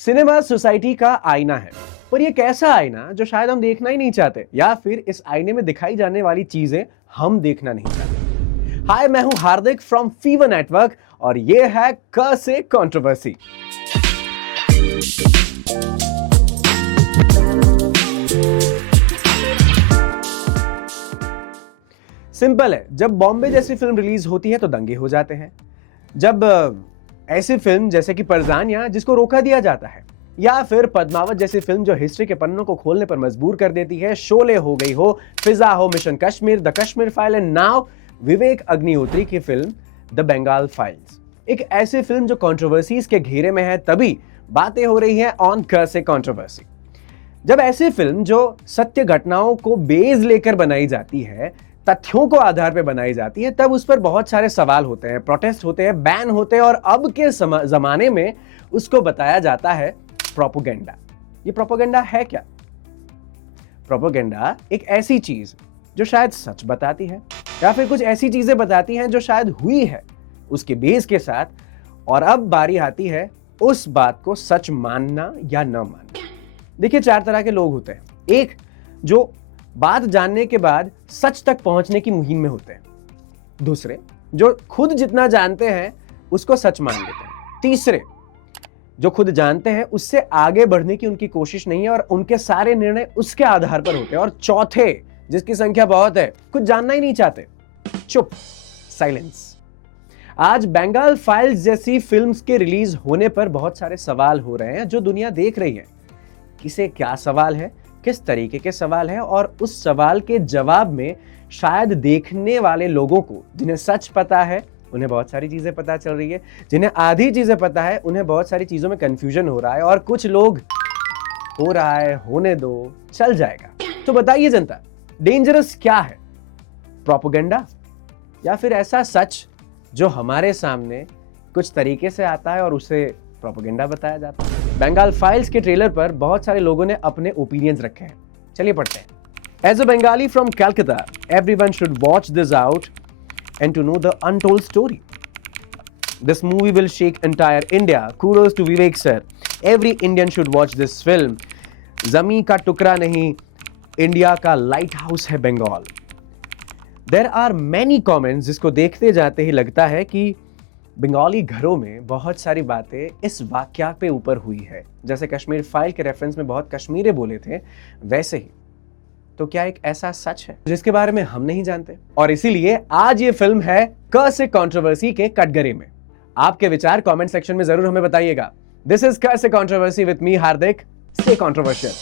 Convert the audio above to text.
Cinema society का आईना है, पर यह कैसा आईना जो शायद हम देखना ही नहीं चाहते, या फिर इस आईने में दिखाई जाने वाली चीजें हम देखना नहीं चाहते। हाय, मैं हूं हार्दिक फ्रॉम फीवर नेटवर्क और ये है क से कंट्रोवर्सी। सिंपल है, जब बॉम्बे जैसी फिल्म रिलीज होती है तो दंगे हो जाते हैं। जब ऐसी फिल्म जैसे कि परजानिया जिसको रोका दिया जाता है, या फिर पद्मावत जैसी फिल्म जो हिस्ट्री के पन्नों को खोलने पर मजबूर कर देती है, शोले हो गई हो, फिजा हो, mission Kashmir, the Kashmir file and now Vivek Agnihotri की फिल्म द बंगाल फाइल्स, एक ऐसी फिल्म जो कंट्रोवर्सीज के घेरे में है, तभी बातें हो रही हैं ऑन क से कंट्रोवर्सी। जब ऐसी फिल्म जो सत्य घटनाओं को बेस लेकर बनाई जाती है, तथ्यों को आधार पर बनाई जाती है, तब उस पर बहुत सारे सवाल होते हैं, प्रोटेस्ट होते हैं, बैन होते हैं, और अब के जमाने में उसको बताया जाता है प्रोपेगेंडा। ये प्रोपेगेंडा है क्या? प्रोपेगेंडा एक ऐसी चीज जो शायद सच बताती है, या फिर कुछ ऐसी चीजें बताती हैं जो शायद हुई है उसके बेस के साथ, और अब बारी आती है उस बात को सच मानना या न मानना। देखिए, चार तरह के लोग होते हैं। एक, जो बात जानने के बाद सच तक पहुंचने की मुहिम में होते हैं। दूसरे, जो खुद जितना जानते हैं उसको सच मान लेते हैं। तीसरे, जो खुद जानते हैं उससे आगे बढ़ने की उनकी कोशिश नहीं है और उनके सारे निर्णय उसके आधार पर होते हैं। और चौथे, जिसकी संख्या बहुत है, कुछ जानना ही नहीं चाहते, चुप, साइलेंस। आज बंगाल फाइल्स जैसी फिल्म्स के रिलीज होने पर बहुत सारे सवाल हो रहे हैं जो दुनिया देख रही है। किसे क्या सवाल है, किस तरीके के सवाल है, और उस सवाल के जवाब में शायद देखने वाले लोगों को, जिन्हें सच पता है उन्हें बहुत सारी चीजें पता चल रही है, जिन्हें आधी चीजें पता है उन्हें बहुत सारी चीजों में कंफ्यूजन हो रहा है, और कुछ लोग हो रहा है, होने दो, चल जाएगा। तो बताइए जनता, डेंजरस क्या है, प्रोपेगेंडा या फिर ऐसा सच जो हमारे सामने कुछ तरीके से आता है और उसे प्रोपेगेंडा बताया जाता है? बंगाल फाइल्स के ट्रेलर पर बहुत सारे लोगों ने अपने ओपिनियंस रखे हैं। चलिए पढ़ते हैं। As a Bengali from Calcutta, everyone should watch this out and to know the untold story. This movie will shake entire India. Kudos to Vivek sir. Every Indian should watch this film. ज़मीं का टुकड़ा नहीं, India का light house है Bengal. There are many comments जिसको देखते जाते ही लगता है कि बंगाली घरों में बहुत सारी बातें इस वाकया पे ऊपर हुई है। जैसे कश्मीर फाइल के रेफरेंस में बहुत कश्मीरे बोले थे, वैसे ही तो क्या एक ऐसा सच है जिसके बारे में हम नहीं जानते? और इसीलिए आज ये फिल्म है क से कंट्रोवर्सी के कटघरे में। आपके विचार कमेंट सेक्शन में जरूर हमें बताइएगा। दिस इज क से controversy with me Hardik. Stay controversial.